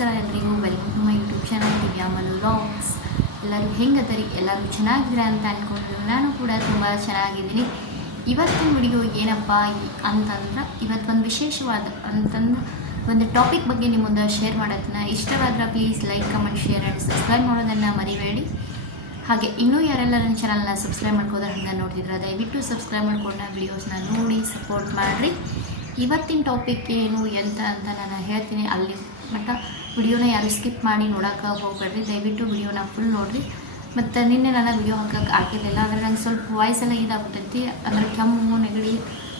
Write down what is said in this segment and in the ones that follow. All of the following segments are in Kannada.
ನಮಸ್ಕಾರ ಎಲ್ರಿಗೂ welcome to my YouTube channel Divya Manu vlogs ಎಲ್ಲರೂ ಹೆಂಗದರಿ? ಎಲ್ಲರೂ ಚೆನ್ನಾಗಿದ್ದೀರಾ ಅಂತ ಅಂದ್ಕೊಂಡು ನಾನು ಕೂಡ ತುಂಬ ಚೆನ್ನಾಗಿದ್ದೀನಿ. ಇವತ್ತಿನ ವಿಡಿಯೋ ಏನಪ್ಪ ಅಂತಂದ್ರೆ ಇವತ್ತೊಂದು ವಿಶೇಷವಾದ ಅಂತಂದ್ರೆ ಒಂದು ಟಾಪಿಕ್ ಬಗ್ಗೆ ನಿಮ್ಮ ಮುಂದೆ ಶೇರ್ ಮಾಡೋದನ್ನ ಇಷ್ಟವಾದ್ರೆ please like comment share and subscribe ಮಾಡೋದನ್ನು ಮರಿಬೇಡಿ. ಹಾಗೆ ಇನ್ನೂ ಯಾರೆಲ್ಲ ನನ್ನ ಚಾನಲ್ನ ಸಬ್ಸ್ಕ್ರೈಬ್ ಮಾಡ್ಕೋದ್ರೆ ಹಂಗೆ ನೋಡ್ತಿದ್ರೆ, ದಯವಿಟ್ಟು ಸಬ್ಸ್ಕ್ರೈಬ್ ಮಾಡ್ಕೊಂಡು ವಿಡಿಯೋಸ್ನ ನೋಡಿ ಸಪೋರ್ಟ್ ಮಾಡಿರಿ. ಇವತ್ತಿನ ಟಾಪಿಕ್ ಏನು, ಎಂತ ಅಂತ ನಾನು ಹೇಳ್ತೀನಿ. ಅಲ್ಲಿ ಮಟ್ಟ ವಿಡಿಯೋನ ಯಾರು ಸ್ಕಿಪ್ ಮಾಡಿ ನೋಡೋಕೆ ಹೋಗ್ಬೇಡ್ರಿ. ದಯವಿಟ್ಟು ವಿಡಿಯೋನ ಫುಲ್ ನೋಡಿರಿ. ಮತ್ತು ನಿನ್ನೆ ನಾನು ವಿಡಿಯೋ ಹಾಕೋಕ್ಕೆ ಆಗಿರಲಿಲ್ಲ ಅಂದರೆ ನಂಗೆ ಸ್ವಲ್ಪ ವಾಯ್ಸ್ ಎಲ್ಲ ಇದಾಗ್ಬಿಟ್ಟೈತಿ. ಅಂದರೆ ಕೆಮ್ಮು, ನೆಗಡಿ,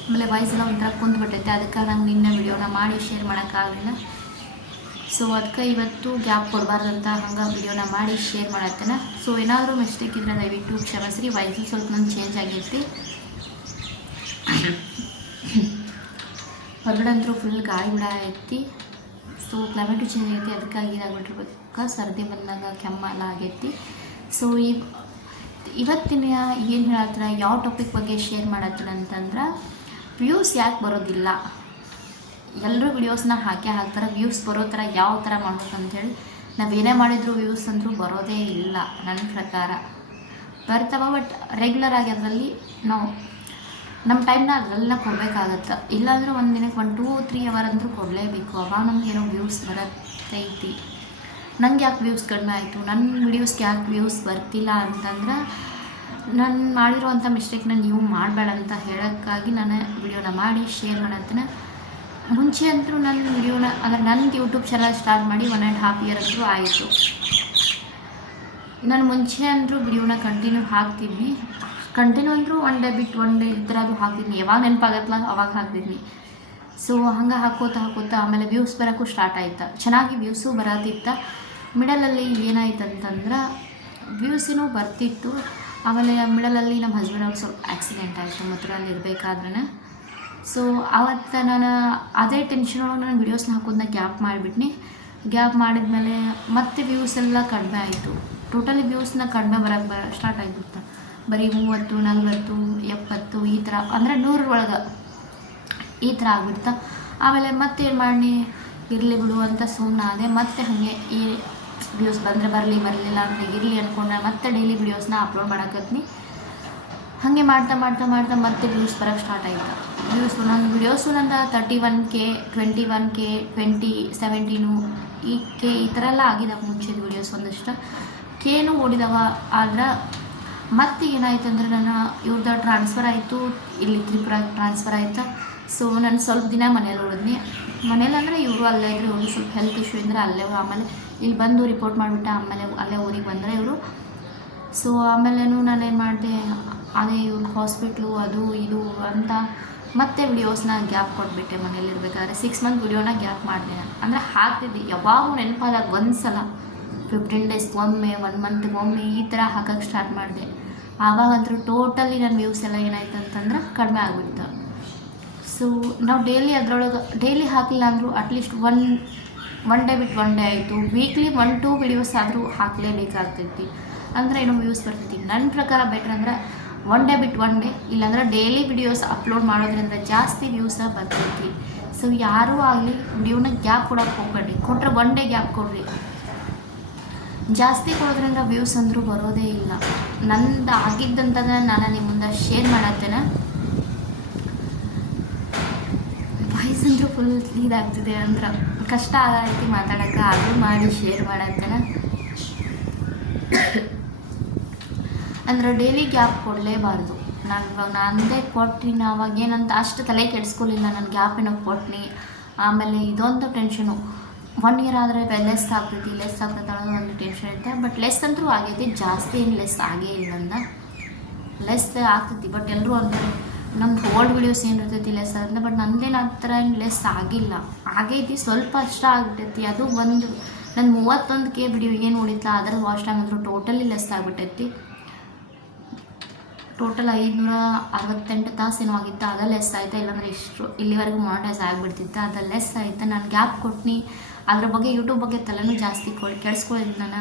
ಆಮೇಲೆ ವಾಯ್ಸ್ ಎಲ್ಲ ಒಂಥರ ಕುಂದ್ಬಿಟ್ಟೈತೆ. ಅದಕ್ಕೆ ನಂಗೆ ನಿನ್ನೆ ವಿಡಿಯೋನ ಮಾಡಿ ಶೇರ್ ಮಾಡೋಕ್ಕಾಗಲಿಲ್ಲ ಸೊ ಅದಕ್ಕೆ ಇವತ್ತು ಗ್ಯಾಪ್ ಕೊಡಬಾರ್ದಂತ ಹಂಗೆ ವಿಡಿಯೋನ ಮಾಡಿ ಶೇರ್ ಮಾಡತ್ತೇನೆ. ಸೊ ಏನಾದರೂ ಮಿಸ್ಟೇಕ್ ಇದ್ರೆ ದಯವಿಟ್ಟು ಕ್ಷಮಿಸ್ರಿ. ವಾಯ್ಸು ಸ್ವಲ್ಪ ನಂಗೆ ಚೇಂಜ್ ಆಗೈತಿ. ಹೊರಗಡೆ ಅಂತೂ ಫುಲ್ ಗಾಳಿ ಬಿಡ ಐತಿ. ಸೊ ಕ್ಲೈಮೇಟು ಚೇಂಜ್ ಆಗೈತಿ, ಅದಕ್ಕಾಗಿ ಇದಾಗ್ಬಿಟ್ಟಿರ್ಬೇಕು. ಸರ್ದಿ ಬಂದಾಗ ಕೆಮ್ಮೆಲ್ಲ ಆಗೈತಿ. ಸೊ ಈ ಇವತ್ತಿನ ಏನು ಹೇಳತ್ತರ ಯಾವ ಟಾಪಿಕ್ ಬಗ್ಗೆ ಶೇರ್ ಮಾಡತ್ತರ ಅಂತಂದ್ರೆ ವ್ಯೂಸ್ ಯಾಕೆ ಬರೋದಿಲ್ಲ? ಎಲ್ಲರೂ ವಿಡಿಯೋಸ್ನ ಹಾಕೇ ಹಾಕ್ತಾರೆ ವ್ಯೂಸ್ ಬರೋ ಥರ ಯಾವ ಥರ ನಾವು ನಾವೇನೇ ಮಾಡಿದರೂ ವ್ಯೂಸ್ ಅಂದರೂ ಬರೋದೇ ಇಲ್ಲ ನನ್ನ ಪ್ರಕಾರ. ಬರ್ತವ ಬಟ್ ರೆಗ್ಯುಲರ್ ಆಗಿ ಅದರಲ್ಲಿ ನಾವು ನಮ್ಮ ಟೈಮ್ನ ಅದರಲ್ಲ ಕೊಡಬೇಕಾಗತ್ತೆ. ಇಲ್ಲಾಂದ್ರೆ ಒಂದು ದಿನಕ್ಕೆ ಒಂದು ಟೂ ತ್ರೀ ಅವರ್ ಅಂದರೂ ಕೊಡಲೇಬೇಕು. ಅವಾಗ ನಮ್ಗೆ ಏನೋ ವ್ಯೂಸ್ ಬರತ್ತೈತಿ. ನಂಗೆ ಯಾಕೆ ವ್ಯೂಸ್ ಕಡಿಮೆ ಆಯಿತು? ನನ್ನ ವಿಡಿಯೋಸ್ಗೆ ಯಾಕೆ ವ್ಯೂಸ್ ಬರ್ತಿಲ್ಲ ಅಂತಂದ್ರೆ ನಾನು ಮಾಡಿರುವಂಥ ಮಿಸ್ಟೇಕ್ನ ನೀವು ಮಾಡಬೇಡ ಅಂತ ಹೇಳೋಕ್ಕಾಗಿ ನಾನು ವಿಡಿಯೋನ ಮಾಡಿ ಶೇರ್ ಮಾಡತ್ತೇನೆ. ಮುಂಚೆ ಅಂತೂ ನನ್ನ ವಿಡಿಯೋನ ಅಂದರೆ ನನ್ನ ಯೂಟ್ಯೂಬ್ ಚಾನಲ್ ಸ್ಟಾರ್ಟ್ ಮಾಡಿ ಒನ್ ಆ್ಯಂಡ್ ಹಾಫ್ ಇಯರ್ ಅಂತೂ ಆಯಿತು. ನಾನು ಮುಂಚೆ ಅಂದರೂ ವಿಡಿಯೋನ ಕಂಟಿನ್ಯೂ ಹಾಕ್ತಿದ್ವಿ. ಕಂಟಿನ್ಯೂ ಅಂದರೂ ಒನ್ ಡೇ ಬಿಟ್ ಒನ್ ಡೇ ಅದು ಹಾಕಿದ್ನಿ ಯಾವಾಗ ನೆನಪಾಗತ್ತಲ್ಲ ಅವಾಗ ಹಾಕಿದ್ನಿ ಸೊ ಹಂಗೆ ಹಾಕೋತ ಹಾಕೋತ ಆಮೇಲೆ ವ್ಯೂಸ್ ಬರೋಕ್ಕೂ ಸ್ಟಾರ್ಟ್ ಆಯ್ತು? ಚೆನ್ನಾಗಿ ವ್ಯೂಸು ಬರತ್ತಿತ್ತ ಮಿಡಲಲ್ಲಿ ಏನಾಯ್ತು ಅಂತಂದ್ರೆ ವ್ಯೂಸಿನೂ ಬರ್ತಿತ್ತು. ಆಮೇಲೆ ಮಿಡಲಲ್ಲಿ ನಮ್ಮ ಹಸ್ಬೆಂಡ್ ಅವ್ರಿಗೆ ಸ್ವಲ್ಪ ಆಕ್ಸಿಡೆಂಟ್ ಆಯಿತು ಮಥುರಲ್ಲಿ ಇರಬೇಕಾದ್ರೆ ಸೊ ಆವತ್ತು ನಾನು ಅದೇ ಟೆನ್ಷನ್ ಒಳಗೆ ನಾನು ವೀಡಿಯೋಸ್ನ ಹಾಕೋದನ್ನ ಗ್ಯಾಪ್ ಮಾಡಿಬಿಟ್ನಿ. ಗ್ಯಾಪ್ ಮಾಡಿದ್ಮೇಲೆ ಮತ್ತೆ ವ್ಯೂಸ್ ಎಲ್ಲ ಕಡಿಮೆ ಆಯಿತು. ಟೋಟಲಿ ವ್ಯೂಸ್ನ ಕಡಿಮೆ ಬರೋಕ್ಕೆ ಬರ ಸ್ಟಾರ್ಟ್ ಆಗಿಬಿಡ್ತು ಬರೀ ಮೂವತ್ತು, ನಲ್ವತ್ತು, ಎಪ್ಪತ್ತು, ಈ ಥರ, ಅಂದರೆ ನೂರರೊಳಗೆ ಈ ಥರ ಆಗ್ಬಿಡ್ತಾ. ಆಮೇಲೆ ಮತ್ತೆ ಏನು ಮಾಡಿ ಇರಲಿ ಬಿಡು ಅಂತ ಸುಮ್ಮನೆ ಆದೆ. ಮತ್ತೆ ಹಾಗೆ ಈ ವ್ಯೂಸ್ ಬಂದರೆ ಬರಲಿ, ಬರಲಿಲ್ಲ ಅಂತ ಇರಲಿ ಅಂದ್ಕೊಂಡೆ ಮತ್ತೆ ಡೈಲಿ ವಿಡಿಯೋಸ್ನ ಅಪ್ಲೋಡ್ ಮಾಡಕತ್ತೀನಿ ಹಾಗೆ ಮಾಡ್ತಾ ಮಾಡ್ತಾ ಮಾಡ್ತಾ ಮತ್ತೆ ವ್ಯೂಸ್ ಬರೋಕ್ಕೆ ಸ್ಟಾರ್ಟ್ ಆಯಿತು. ವ್ಯೂಸ್ ನನ್ನ ವಿಡಿಯೋಸು ನಂದು thirty one K twenty one K twenty seventeen ಈ ಕೆ ಈ ಥರ ಎಲ್ಲ ಆಗಿದಾವೆ ಮುಂಚೆ ವಿಡಿಯೋಸ್ ಒಂದಷ್ಟು. ಕೇನು ಓಡಿದವ, ಆದ್ರೆ ಮತ್ತೆ ಏನಾಯ್ತು ಅಂದ್ರೆ ನಾನು ಇವ್ರದ್ದು ಟ್ರಾನ್ಸ್ಫರ್ ಆಯಿತು, ಇಲ್ಲಿ ತ್ರಿಪುರ ಟ್ರಾನ್ಸ್ಫರ್ ಆಯಿತಾ? ಸೊ ನಾನು ಸ್ವಲ್ಪ ದಿನ ಮನೇಲಿ ಉಳಿದ್ನಿ ಮನೇಲಿ ಅಂದರೆ ಇವರು ಅಲ್ಲೇ ಇದ್ರು ಇವರು ಸ್ವಲ್ಪ ಹೆಲ್ತ್ ಇಶ್ಯೂ ಇದ್ದರೆ ಅಲ್ಲೇ ಆಮೇಲೆ ಇಲ್ಲಿ ಬಂದು ರಿಪೋರ್ಟ್ ಮಾಡಿಬಿಟ್ಟೆ, ಆಮೇಲೆ ಅಲ್ಲೇ ಊರಿಗೆ ಬಂದರೆ ಇವರು. ಸೊ ಆಮೇಲೇನು ನಾನೇನು ಮಾಡಿದೆ, ಅದೇ ಇವ್ರ ಹಾಸ್ಪಿಟ್ಲು ಅದು ಇದು ಅಂತ ಮತ್ತೆ ವಿಡಿಯೋಸ್ನ ಗ್ಯಾಪ್ ಕೊಟ್ಬಿಟ್ಟೆ ಮನೇಲಿ ಇರಬೇಕಾದ್ರೆ. ಸಿಕ್ಸ್ ಮಂತ್ ವಿಡಿಯೋನ ಗ್ಯಾಪ್ ಮಾಡಿದೆ ನಾನು. ಅಂದರೆ ಹಾಕ್ತಿದ್ದೆ. ಯಾವಾಗೂ ನೆನಪಾದಾಗ ಒಂದು ಸಲ ಫಿಫ್ಟೀನ್ ಡೇಸ್ಗೆ ಒಮ್ಮೆ ಒನ್ ಮಂತ್ಗೆ ಒಮ್ಮೆ ಈ ಥರ ಹಾಕೋಕ್ಕೆ ಸ್ಟಾರ್ಟ್ ಮಾಡಿದೆ. ಆವಾಗಂತೂ ಟೋಟಲಿ ನನ್ನ ವ್ಯೂಸ್ ಎಲ್ಲ ಏನಾಯ್ತು ಅಂತಂದ್ರೆ ಕಡಿಮೆ ಆಗಿಬಿಡ್ತು. ಸೊ ನಾವು ಡೈಲಿ ಅದರೊಳಗೆ ಡೈಲಿ ಹಾಕಲಿಲ್ಲ ಅಂದರೂ at least one one day ಬಿಟ್ಟು ಒನ್ ಡೇ ಆಯಿತು. ವೀಕ್ಲಿ ಒನ್ ಟೂ ವಿಡಿಯೋಸ್ ಆದರೂ ಹಾಕಲೇಬೇಕಾಗ್ತೈತಿ. ಅಂದರೆ ಏನೋ ವ್ಯೂಸ್ ಬರ್ತೈತಿ. ನನ್ನ ಪ್ರಕಾರ ಬೆಟ್ರ್ ಅಂದ್ರೆ ಒನ್ ಡೇ ಬಿಟ್ಟು ಒನ್ ಡೇ ಇಲ್ಲಾಂದ್ರೆ ಡೈಲಿ ವಿಡಿಯೋಸ್ ಅಪ್ಲೋಡ್ ಮಾಡೋದ್ರಿಂದ ಜಾಸ್ತಿ ವ್ಯೂಸ ಬರ್ತೈತಿ. ಸೊ ಯಾರೂ ಆಗಲಿ ವಿಡಿಯೋನ ಗ್ಯಾಪ್ ಕೊಡೋಕೆ ಹೋಗ್ಬೇಡಿ. ಕೊಟ್ಟರೆ ಒನ್ ಡೇ ಗ್ಯಾಪ್ ಕೊಡ್ರಿ. ಜಾಸ್ತಿ ಕೊಡೋದ್ರಿಂದ ವ್ಯೂಸ್ ಅಂದರೂ ಬರೋದೇ ಇಲ್ಲ. ನಂದು ಆಗಿದ್ದಂಥದ್ದನ್ನ ನಾನು ನಿಮ್ಮ ಮುಂದೆ ಶೇರ್ ಮಾಡತ್ತೇನೆ. ವಾಯ್ಸ್ ಅಂದರೂ ಫುಲ್ ಇದಾಗ್ತಿದೆ ಅಂದ್ರೆ ಕಷ್ಟ ಆಗೈತಿ ಮಾತಾಡೋಕೆ ಅದು ಮಾಡಿ ಶೇರ್ ಮಾಡತ್ತೇನೆ. ಅಂದ್ರೆ ಡೈಲಿ ಗ್ಯಾಪ್ ಕೊಡಲೇಬಾರ್ದು. ನಾನು ಇವಾಗ ನಂದೇ ಕೊಟ್ಟಿನ ಅವಾಗ ಏನಂತ ಅಷ್ಟು ತಲೆ ಕೆಡಿಸ್ಕೊಳ್ಳಿಲ್ಲ ನಾನು ಗ್ಯಾಪ್ ಏನೋ ಕೊಟ್ನಿ. ಆಮೇಲೆ ಇದೊಂದು ಟೆನ್ಷನು ಒನ್ ಇಯರ್ ಆದರೆ ಲೆಸ್ ಆಗ್ತೈತಿ ಲೆಸ್ ಆಗ್ತೈತೆ ಅನ್ನೋದು ಒಂದು ಟೆನ್ಷನ್ ಇರುತ್ತೆ. ಬಟ್ ಲೆಸ್ ಅಂತೂ ಆಗೈತಿ, ಜಾಸ್ತಿ ಏನು ಲೆಸ್ ಆಗೇ ಇಲ್ಲ ಅಂದ ಲೆಸ್ ಆಗ್ತೈತಿ ಬಟ್ ಎಲ್ಲರೂ ಅಂತಾರೆ ನಮ್ದು ಓಲ್ಡ್ ವೀಡಿಯೋಸ್ ಏನು ಇರ್ತೈತಿ ಲೆಸ್ ಅಂತ ಬಟ್ ನಂದೇನು ಆ ಥರ ಏನು ಲೆಸ್ ಆಗಿಲ್ಲ. ಆಗೈತಿ, ಸ್ವಲ್ಪ ಅಷ್ಟ ಆಗ್ಬಿಟ್ಟೈತಿ ಅದು ಒಂದು ನನ್ನ ಮೂವತ್ತೊಂದು ಕೆ ವಿಡಿಯೋ ಏನು ಉಳಿತಲ್ಲ ಅದರ ವಾಚ್ ಟೈಮ್ ಅಂದರೂ ಟೋಟಲಿ ಲೆಸ್ ಆಗಿಬಿಟ್ಟೈತಿ ಟೋಟಲ್ ಐದುನೂರ ಅರವತ್ತೆಂಟು ತಾಸು ಏನೋ ಆಗಿತ್ತು, ಅದ ಲೆಸ್ ಆಯ್ತಾ, ಇಲ್ಲಾಂದ್ರೆ ಇಷ್ಟು, ಇಲ್ಲಿವರೆಗೂ ಮಾನಿಟೈಸ್ ಆಗಿಬಿಡ್ತಿತ್ತು, ಅದು ಲೆಸ್ ಆಯ್ತಾ, ನಾನು ಗ್ಯಾಪ್ ಕೊಟ್ನಿ. ಅದ್ರ ಬಗ್ಗೆ ಯೂಟ್ಯೂಬ್ ಬಗ್ಗೆ ತಲೆನೂ ಜಾಸ್ತಿ ಕೊಡಿ ನಾನು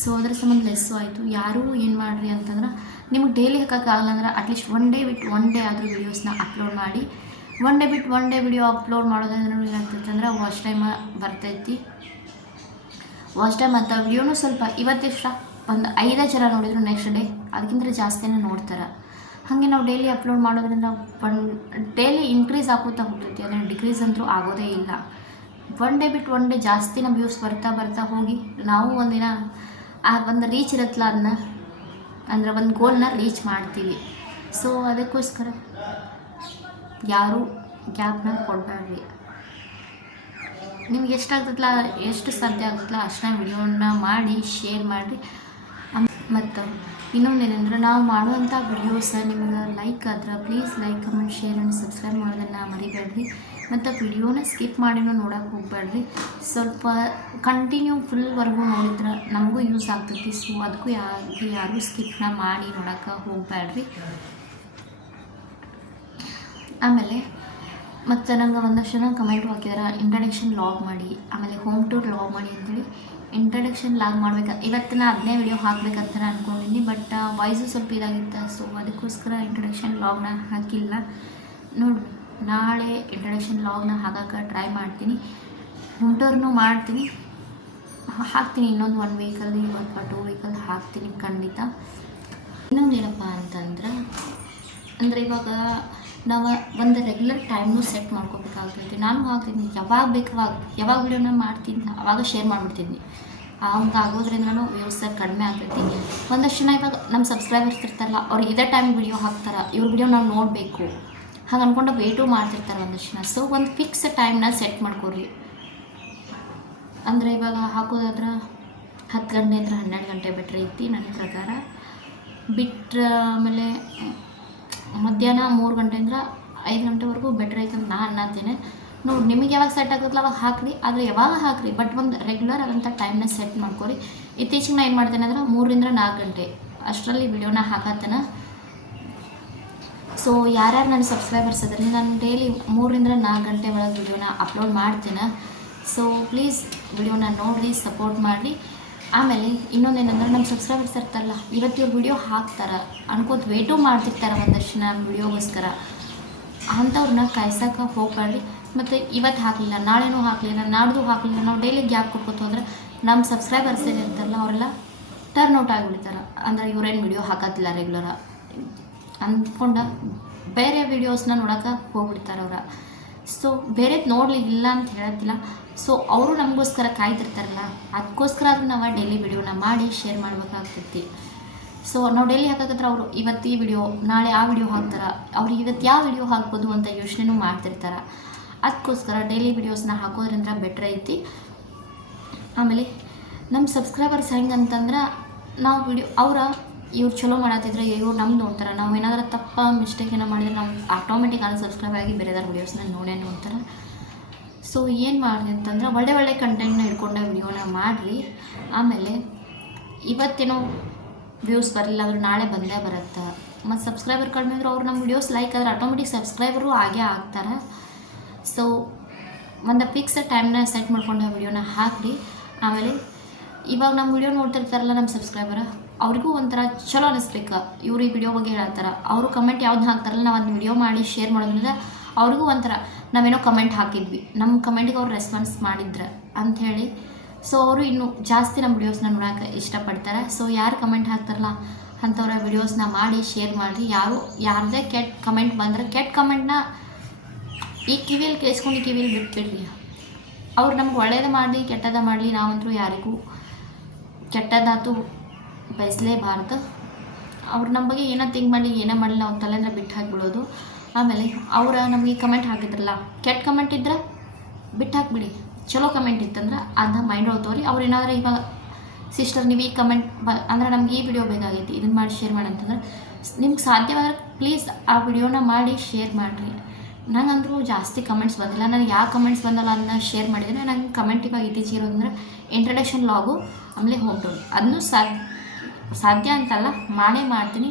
ಸೊ ಅದ್ರ ಸಂಬಂಧ ಲೆಸ್ಸು ಆಯಿತು. ಯಾರೂ ಏನು ಮಾಡಿರಿ ಅಂತಂದ್ರೆ, ನಿಮಗೆ ಡೈಲಿ ಹಾಕೋಕ್ಕಾಗಲ್ಲ ಅಂದ್ರೆ ಅಟ್ಲೀಸ್ಟ್ ಒನ್ ಡೇ ಬಿಟ್ಟು ಒನ್ ಡೇ ಆದರೂ ವೀಡಿಯೋಸ್ನ ಅಪ್ಲೋಡ್ ಮಾಡಿ. ಒನ್ ಡೇ ಬಿಟ್ಟು ಒನ್ ಡೇ ವಿಡಿಯೋ ಅಪ್ಲೋಡ್ ಮಾಡೋದ್ರಿಂದ ಏನಾಗ್ತೈತೆ ಅಂದ್ರೆ ವಾಚ್ ಟೈಮ್ ಬರ್ತೈತಿ. ವಾಚ್ ಟೈಮ್ ಅಂತ ವಿಡಿಯೋನು ಸ್ವಲ್ಪ ಇವತ್ತಿಷ್ಟ ಒಂದು ಐದೇ ಜನ ನೋಡಿದ್ರು ನೆಕ್ಸ್ಟ್ ಡೇ ಅದಕ್ಕಿಂತ ಜಾಸ್ತಿನೇ ನೋಡ್ತಾರೆ. ಹಾಗೆ ನಾವು ಡೈಲಿ ಅಪ್ಲೋಡ್ ಮಾಡೋದ್ರಿಂದ ಒನ್ ಡೈಲಿ ಇನ್ಕ್ರೀಸ್ ಆಗೋತಾ ಹೋಗ್ತೈತಿ. ಅದನ್ನು ಡಿಕ್ರೀಸ್ ಅಂತೂ ಆಗೋದೇ ಇಲ್ಲ. ಒನ್ ಡೇ ಬಿಟ್ಟು ಒನ್ ಡೇ ಜಾಸ್ತಿನ ವ್ಯೂಸ್ ಬರ್ತಾ ಬರ್ತಾ ಹೋಗಿ, ನಾವು ಒಂದಿನ, ಆ ಒಂದು ರೀಚ್ ಇರುತ್ತಲ್ಲ ಅದನ್ನ ಅಂದರೆ ಒಂದು ಗೋಲ್ನ ರೀಚ್ ಮಾಡ್ತೀವಿ. ಸೊ ಅದಕ್ಕೋಸ್ಕರ ಯಾರೂ ಗ್ಯಾಪ್ನ ಕೊಡಬೇಡ್ರಿ. ನಿಮ್ಗೆ ಎಷ್ಟಾಗ್ತದಲ್ಲ ಎಷ್ಟು ಸಾಧ್ಯ ಆಗುತ್ತಲ್ಲ ಅಷ್ಟನ್ನ ವಿಡಿಯೋನ ಮಾಡಿ ಶೇರ್ ಮಾಡಿರಿ. ಮತ್ತು ಇನ್ನೊಂದೇನೆಂದ್ರೆ ನಾವು ಮಾಡುವಂಥ ವಿಡಿಯೋಸ ನಿಮ್ಗೆ ಲೈಕ್ ಆದ್ರೆ please like comment share and subscribe ಮಾಡೋದನ್ನು ಮರಿಬೇಡ್ರಿ. ಮತ್ತು ವಿಡಿಯೋನ ಸ್ಕಿಪ್ ಮಾಡಿನೂ ನೋಡೋಕೆ ಹೋಗ್ಬೇಡ್ರಿ ಸ್ವಲ್ಪ ಕಂಟಿನ್ಯೂ ಫುಲ್ವರೆಗೂ ನೋಡಿದ್ರೆ ನಮಗೂ ಯೂಸ್ ಆಗ್ತೈತಿ. ಸೊ ಅದಕ್ಕೂ ಯಾರು ಯಾರೂ ಸ್ಕಿಪ್ನ ಮಾಡಿ ನೋಡೋಕೆ ಹೋಗ್ಬೇಡ್ರಿ ಆಮೇಲೆ, ಮತ್ತು ನಂಗೆ ಒಂದಷ್ಟು ಜನ ಕಮೆಂಟ್ ಹಾಕಿದಾರೆ ಇಂಟ್ರಡಕ್ಷನ್ ಲಾಗ್ ಮಾಡಿ. ಆಮೇಲೆ ಹೋಮ್ ಟೂರ್ ಲಾಗ್ ಮಾಡಿ ಅಂತೇಳಿ. ಇಂಟ್ರಡಕ್ಷನ್ ಲಾಗ್ ಮಾಡ್ಬೇಕು, ಇವತ್ತು ನಾ ಅದನ್ನೇ ವಿಡಿಯೋ ಹಾಕ್ಬೇಕಂತ ಅಂದ್ಕೊಂಡಿನಿ ಬಟ್ ವಾಯ್ಸು ಸ್ವಲ್ಪ ಇದಾಗಿತ್ತು ಸೊ ಅದಕ್ಕೋಸ್ಕರ ಇಂಟ್ರಡಕ್ಷನ್ ಲಾಗ್ನ ಹಾಕಿಲ್ಲ. ನೋಡಿ ನಾಳೆ ಇಂಟ್ರಡಕ್ಷನ್ ಲಾಗ್ನ ಹಾಕಕ್ಕೆ ಟ್ರೈ ಮಾಡ್ತೀನಿ. ಹೋಮ್ ಟೂರ್ನು ಮಾಡ್ತೀನಿ. ಹಾಕ್ತೀನಿ, ಇನ್ನೊಂದು ಒನ್ ವೀಕಲ್ಲಿ ಅಥವಾ ಟೂ ವೀಕಲ್ಲಿ ಹಾಕ್ತೀನಿ ಖಂಡಿತ. ಇನ್ನೊಂದೇನಪ್ಪ ಅಂತಂದ್ರೆ, ಅಂದರೆ ಇವಾಗ ನಾವು ಒಂದು ರೆಗ್ಯುಲರ್ ಟೈಮ್ನು ಸೆಟ್ ಮಾಡ್ಕೋಬೇಕಾಗ್ತೈತಿ. ನಾನು ಹಾಕ್ತೀನಿ, ಯಾವಾಗ ಬೇಕು ಅವಾಗ, ಯಾವಾಗ ವೀಡಿಯೋನ ಮಾಡ್ತೀನಿ, ಅವಾಗ ಶೇರ್ ಮಾಡಿಬಿಡ್ತಿದ್ನಿ ಹಂಗೆ ಆಗೋದ್ರಿಂದನೂ ವ್ಯೂಸ್ ಕಡಿಮೆ ಆಗ್ತೈತಿ. ಒಂದಷ್ಟು ಜನ ಇವಾಗ ನಮ್ಮ ಸಬ್ಸ್ಕ್ರೈಬರ್ಸ್ ಇರ್ತಾರಲ್ಲ, ಅವ್ರು ಇದೇ ಟೈಮ್ ವಿಡಿಯೋ ಹಾಕ್ತಾರೆ, ಇವ್ರ ವಿಡಿಯೋ ನಾವು ನೋಡಬೇಕು. ಹಾಗೆ ಅಂದ್ಕೊಂಡು ವೇಟು ಮಾಡ್ತಿರ್ತಾರೆ ಒಂದಷ್ಟು ಜನ ಸೊ ಒಂದು ಫಿಕ್ಸ್ ಟೈಮ್ನ ಸೆಟ್ ಮಾಡ್ಕೊರಿ ಅಂದರೆ ಇವಾಗ ಹಾಕೋದಾದ್ರೆ ಹತ್ತು ಗಂಟೆಯಿಂದ ಹನ್ನೆರಡು ಗಂಟೆ ಬೆಟ್ರ್ ಐತಿ ನನ್ನ ಪ್ರಕಾರ. ಬಿಟ್ಟರೆ ಆಮೇಲೆ, ಮಧ್ಯಾಹ್ನ ಮೂರು ಗಂಟೆಯಿಂದ ಐದು ಗಂಟೆವರೆಗೂ ಬೆಟ್ರ್ ಐತೆ ಅಂತ ನಾನು ನೋಡಿ, ನಿಮಗೆ ಯಾವಾಗ ಸೆಟ್ ಆಗುತ್ತಲ್ಲ ಅವಾಗ ಹಾಕ್ರಿ. ಆದರೆ ಯಾವಾಗ ಹಾಕ್ರಿ? ಬಟ್ ಒಂದು ರೆಗ್ಯುಲರ್ ಆದಂಥ ಟೈಮ್ನ ಸೆಟ್ ಮಾಡ್ಕೊರಿ. ಇತ್ತೀಚೆಗೆ ನಾನು ಏನು ಮಾಡ್ತೇನೆ ಅಂದ್ರೆ ಮೂರರಿಂದ ನಾಲ್ಕು ಗಂಟೆ. ಅಷ್ಟರಲ್ಲಿ ವಿಡಿಯೋನ ಹಾಕತ್ತೇನೆ. ಸೊ ಯಾರ್ಯಾರು ನನ್ನ ಸಬ್ಸ್ಕ್ರೈಬರ್ಸ್ ಅದರಲ್ಲಿ ನಾನು ಡೈಲಿ ಮೂರರಿಂದ ನಾಲ್ಕು ಗಂಟೆ ಒಳಗೆ ವಿಡಿಯೋನ ಅಪ್ಲೋಡ್ ಮಾಡ್ತೀನಿ? ಸೊ ಪ್ಲೀಸ್ ವಿಡಿಯೋನ ನೋಡಿ ಸಪೋರ್ಟ್ ಮಾಡಿ ಆಮೇಲೆ ಇನ್ನೊಂದೇನೆಂದ್ರೆ ನಮ್ಮ ಸಬ್ಸ್ಕ್ರೈಬರ್ಸ್ ಇರ್ತಾರಲ್ಲ, ಇವತ್ತು ಇವ್ರು ವಿಡಿಯೋ ಹಾಕ್ತಾರೆ ಅನ್ಕೋತ ವೇಟೂ ಮಾಡ್ತಿರ್ತಾರೆ ಒಂದಷ್ಟು ನಮ್ಮ ವಿಡಿಯೋಗೋಸ್ಕರ ಅಂಥವ್ರನ್ನ ಕಾಯ್ಸಕ್ಕೆ ಹೋಗ್ಬೇಡ್ರಿ ಮತ್ತು ಇವತ್ತು ಹಾಕಲಿಲ್ಲ, ನಾಳೆನೂ ಹಾಕಲಿಲ್ಲ, ನಾಡ್ದು ಹಾಕಲಿಲ್ಲ, ನಾವು ಡೈಲಿ ಗ್ಯಾಪ್ ಕೊಟ್ಕೊತ ಹೋದ್ರೆ ನಮ್ಮ ಸಬ್ಸ್ಕ್ರೈಬರ್ಸ್ ಏನಿರ್ತಾರಲ್ಲ ಅವರೆಲ್ಲ ಟರ್ನ್ ಔಟ್ ಆಗಿಬಿಡ್ತಾರೆ ಅಂದರೆ ಇವ್ರೇನು ವಿಡಿಯೋ ಹಾಕತ್ತಿಲ್ಲ ರೆಗ್ಯುಲರ ಅಂದ್ಕೊಂಡು ಬೇರೆ ವಿಡಿಯೋಸ್ನ ನೋಡೋಕೆ ಹೋಗ್ಬಿಡ್ತಾರೆ ಅವ್ರ. ಸೊ ಬೇರೆ ನೋಡಲಿಲ್ಲ ಅಂತ ಹೇಳತ್ತಿಲ್ಲ. ಸೊ ಅವರು ನಮಗೋಸ್ಕರ ಕಾಯ್ತಿರ್ತಾರಲ್ಲ ಅದಕ್ಕೋಸ್ಕರ ಆದರೂ ನಾವು ಡೈಲಿ ವಿಡಿಯೋನ ಮಾಡಿ ಶೇರ್ ಮಾಡ್ಬೇಕಾಗ್ತೈತಿ. ಸೊ ನಾವು ಡೈಲಿ ಹಾಕಕತ್ರ ಅವರು ಇವತ್ತು ಈ ವಿಡಿಯೋ ನಾಳೆ ಆ ವಿಡಿಯೋ ಹಾಕ್ತಾರೆ. ಅವ್ರಿಗೆ ಇವತ್ತು ಯಾವ ವಿಡಿಯೋ ಹಾಕ್ಬೋದು ಅಂತ ಯೋಚನೆನೂ ಮಾಡ್ತಿರ್ತಾರೆ. ಅದಕ್ಕೋಸ್ಕರ ಡೈಲಿ ವಿಡಿಯೋಸ್ನ ಹಾಕೋದ್ರಿಂದ ಬೆಟ್ರ್ ಐತಿ. ಆಮೇಲೆ ನಮ್ಮ ಸಬ್ಸ್ಕ್ರೈಬರ್ಸ್ ಹೆಂಗಂತಂದ್ರೆ, ನಾವು ವಿಡಿಯೋ ಅವರ ಇವ್ರು ಚಲೋ ಮಾಡತ್ತಿದ್ರೆ ಇವ್ರು ನಮ್ದು ನೋಡ್ತಾರೆ ನಾವು ಏನಾದರೂ ತಪ್ಪ ಮಿಸ್ಟೇಕ್ ಏನೋ ಮಾಡಿದ್ರೆ ನಾವು ಆಟೋಮೆಟಿಕ್ ಆಗಿ ಸಬ್ಸ್ಕ್ರೈಬ್ ಆಗಿ ಬೇರೆದಾರ ವೀಡಿಯೋಸ್ನ ನೋಡೇ ನೋಡ್ತಾರೆ ಸೊ ಏನು ಮಾಡಿದೆ ಅಂತಂದ್ರೆ ಒಳ್ಳೆ ಒಳ್ಳೆ ಕಂಟೆಂಟ್ನ ಇಟ್ಕೊಂಡೆ ವಿಡಿಯೋನ ಮಾಡಿರಿ. ಆಮೇಲೆ ಇವತ್ತೇನೋ ವ್ಯೂಸ್ ಬರಲಿಲ್ಲ ಅಂದ್ರೆ ನಾಳೆ ಬಂದೇ ಬರುತ್ತೆ. ಮತ್ತು ಸಬ್ಸ್ಕ್ರೈಬರ್ ಕಡಿಮೆ ಅಂದ್ರೆ ಅವ್ರು ನಮ್ಮ ವಿಡಿಯೋಸ್ ಲೈಕ್ ಆದ್ರೆ ಆಟೋಮೆಟಿಕ್ ಸಬ್ಸ್ಕ್ರೈಬರು ಆಗೇ ಆಗ್ತಾರೆ. ಸೊ ಒಂದು ಫಿಕ್ಸ್ ಟೈಮ್ನ ಸೆಟ್ ಮಾಡ್ಕೊಂಡು ವೀಡಿಯೋನ ಹಾಕಿರಿ. ಆಮೇಲೆ ಇವಾಗ ನಮ್ಮ ವಿಡಿಯೋ ನೋಡ್ತಿರ್ತಾರಲ್ಲ ನಮ್ಮ ಸಬ್ಸ್ಕ್ರೈಬರ್ ಅವ್ರಿಗೂ ಒಂಥರ ಚಲೋ ಅನಿಸ್ಬೇಕು. ಇವ್ರು ಈ ವಿಡಿಯೋ ಬಗ್ಗೆ ಹೇಳ್ತಾರೆ. ಅವರು ಕಮೆಂಟ್ ಯಾವ್ದು ಹಾಕ್ತಾರಲ್ಲ, ನಾವು ಅದನ್ನ ವಿಡಿಯೋ ಮಾಡಿ ಶೇರ್ ಮಾಡೋದ್ರಿಂದ ಅವ್ರಿಗೂ ಒಂಥರ ನಾವೇನೋ ಕಮೆಂಟ್ ಹಾಕಿದ್ವಿ. ನಮ್ಮ ಕಮೆಂಟಿಗೆ ಅವ್ರು ರೆಸ್ಪಾನ್ಸ್ ಅಂತ ಅಂಥೇಳಿ ಸೊ ಅವರು ಇನ್ನೂ ಜಾಸ್ತಿ ನಮ್ಮ ವಿಡಿಯೋಸ್ನ ನೋಡೋಕೆ ಇಷ್ಟಪಡ್ತಾರೆ. ಸೊ ಯಾರು ಕಮೆಂಟ್ ಹಾಕ್ತಾರಲ್ಲ, ಅಂಥವ್ರ ವಿಡಿಯೋಸ್ನ ಮಾಡಿ ಶೇರ್ ಮಾಡಿ ಯಾರು, ಯಾರದೇ ಕೆಟ್ಟ ಕಮೆಂಟ್ ಬಂದರೆ ಕೆಟ್ಟ ಕಮೆಂಟ್ನ ಈ ಕಿವಿಯಲ್ಲಿ ಕೇಳಿಸ್ಕೊಂಡು ಕಿವಿಯಲ್ಲಿ ಬಿಟ್ಬಿಡ್ರಿ. ಅವ್ರು ನಮ್ಗೆ ಒಳ್ಳೇದು ಮಾಡಲಿ, ಕೆಟ್ಟದ ಮಾಡಲಿ ನಾವಂತರೂ ಯಾರಿಗೂ ಕೆಟ್ಟದಾತು ಬಯಸಲೇಬಾರ್ದು ಅವ್ರು ನಮ್ಮ ಬಗ್ಗೆ ಏನೋ ಥಿಂಕ್ ಮಾಡಲಿ ಏನೋ ಮಾಡಲಿ ತಲೆ ಅಂದರೆ ಬಿಟ್ಟು ಹಾಕಿಬಿಡೋದು. ಆಮೇಲೆ ಅವ್ರು ನಮಗೆ ಕಮೆಂಟ್ ಹಾಕಿದ್ರಲ್ಲ, ಕೆಟ್ಟ ಕಮೆಂಟ್ ಇದ್ರೆ ಬಿಟ್ಟು ಹಾಕ್ಬಿಡಿ. ಚಲೋ ಕಮೆಂಟ್ ಇತ್ತಂದ್ರೆ ಅದನ್ನ ಮೈಂಡ್ ಹೋಗ್ತವ್ರಿ ಅವ್ರು ಏನಾದರೂ ಇವಾಗ ಸಿಸ್ಟರ್ ನೀವು ಈ ಕಮೆಂಟ್ ಬ, ಅಂದ್ರೆ ನಮ್ಗೆ ಈ ವಿಡಿಯೋ ಬೇಕಾಗೈತಿ ಇದನ್ನು ಮಾಡಿ ಶೇರ್ ಮಾಡಿ ಅಂತಂದ್ರೆ, ನಿಮ್ಗೆ ಸಾಧ್ಯವಾದ್ರೆ ಪ್ಲೀಸ್ ಆ ವಿಡಿಯೋನ ಮಾಡಿ ಶೇರ್ ಮಾಡಿರಿ. ನಂಗಂದ್ರೂ ಜಾಸ್ತಿ ಕಮೆಂಟ್ಸ್ ಬಂದಿಲ್ಲ. ನನಗೆ ಯಾವ ಕಮೆಂಟ್ಸ್ ಬಂದಲ್ಲ ಅದನ್ನ ಶೇರ್ ಮಾಡಿದರೆ ನಂಗೆ ಕಮೆಂಟ್ ಇವಾಗ ಇತ್ತೀಚೆಗೆ ಇರೋದಂದ್ರೆ ಇಂಟ್ರಡಕ್ಷನ್ ಲಾಗು ಆಮೇಲೆ ಹೋಗ್ಬೋದು ಅದನ್ನೂ ಸಾಧ್ಯ ಅಂತಲ್ಲ ಮಾಡೇ ಮಾಡ್ತೀನಿ.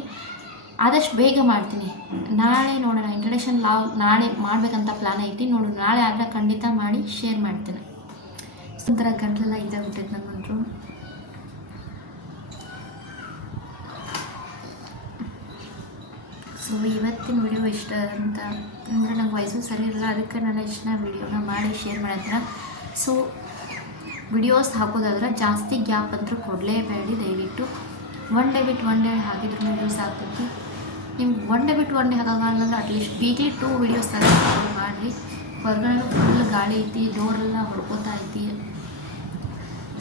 ಆದಷ್ಟು ಬೇಗ ಮಾಡ್ತೀನಿ. ನಾಳೆ ನೋಡೋಣ, ಇಂಟ್ರಡಕ್ಷನ್ ಲಾವ್ ನಾಳೆ ಮಾಡಬೇಕಂತ ಪ್ಲಾನ್ ಐತಿ. ನೋಡು, ನಾಳೆ ಆದರೆ ಖಂಡಿತ ಮಾಡಿ ಶೇರ್ ಮಾಡ್ತೇನೆ. ಒಂಥರ ಗಂಟಲೆಲ್ಲ ಇದಾಗ್ಬಿಟ್ಟೈತೆ ನಂಗಂತೂ. ಸೊ ಇವತ್ತಿನ ವಿಡಿಯೋ ಇಷ್ಟ ಅಂತ ಅಂದರೆ ನಂಗೆ ವಯಸ್ಸು ಸರಿ ಇರಲ್ಲ. ಅದಕ್ಕೆ ನಾನು ಇಷ್ಟನ ವಿಡಿಯೋನ ಮಾಡಿ ಶೇರ್ ಮಾಡ್ತೀನಿ ಸೊ ವಿಡಿಯೋಸ್ ಹಾಕೋದಾದ್ರೆ ಜಾಸ್ತಿ ಗ್ಯಾಪ್ ಅಂತೂ ಕೊಡಲೇಬೇಡಿ ದಯವಿಟ್ಟು. ಒನ್ ಡೇ ಬಿಟ್ಟು ಒನ್ ಡೇ ಹಾಕಿದ್ರೂ ವ್ಯೂಸ್ ಆಗ್ತೈತಿ. ನಿಮ್ಗೆ ಒನ್ ಡೇ ಬಿಟ್ಟು one day ಹಾಕೋಕ್ಕಾಗಲ್ಲ at least weekly two videos ಮಾಡಿ. ಹೊರಗಡೆ ಫುಲ್ ಗಾಳಿ ಐತಿ ಡೋರೆಲ್ಲ ಹೊಡ್ಕೋತಾ ಐತಿ.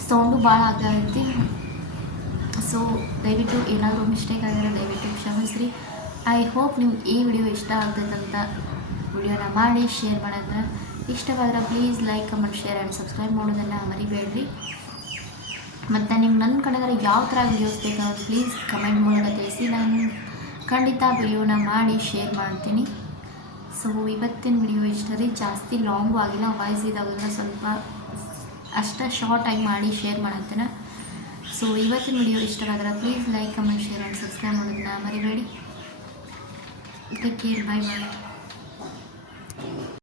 ಸೌಂಡು ಭಾಳ ಆಗ್ತಾ ಐತಿ. ಸೊ ದಯವಿಟ್ಟು ಏನಾದರೂ ಮಿಸ್ಟೇಕ್ ಆಗಿರೋ ದಯವಿಟ್ಟು ಕ್ಷಮಿಸ್ರಿ. ಐ ಹೋಪ್ ನಿಮ್ಗೆ ಈ ವಿಡಿಯೋ ಇಷ್ಟ ಆಗ್ತೈತಂತ. ವಿಡಿಯೋನ ಮಾಡಿ ಶೇರ್ ಮಾಡಿದ್ರೆ ಇಷ್ಟವಾದ್ರೆ please like comment share and subscribe ಮಾಡೋದನ್ನು ಮರಿಬೇಡ್ರಿ. ಮತ್ತು ನಿಮ್ಗೆ ನನ್ನ ಕಡೆಗಾರ ಯಾವ ಥರ ವೀಡಿಯೋಸ್ ಬೇಕಾದ್ರೆ ಪ್ಲೀಸ್ ಕಮೆಂಟ್ ಮೂಲಕ ತಿಳಿಸಿ. ನಾನು ಖಂಡಿತ ವಿಡಿಯೋನ ಮಾಡಿ ಶೇರ್ ಮಾಡ್ತೀನಿ. ಸೊ ಇವತ್ತಿನ ವಿಡಿಯೋ ಇಷ್ಟರಿ ಜಾಸ್ತಿ ಲಾಂಗು ಆಗಿಲ್ಲ ವಾಯ್ಸ್ ಇದಾಗೋದ್ರಿಂದ ಸ್ವಲ್ಪ ಅಷ್ಟೇ ಶಾರ್ಟಾಗಿ ಮಾಡಿ ಶೇರ್ ಮಾಡತ್ತೇನೆ ಸೊ ಇವತ್ತಿನ video ಇಷ್ಟವಾದ್ರೆ please like comment share and subscribe ಮಾಡೋದನ್ನ ಮರಿಬೇಡಿ. Take care bye bye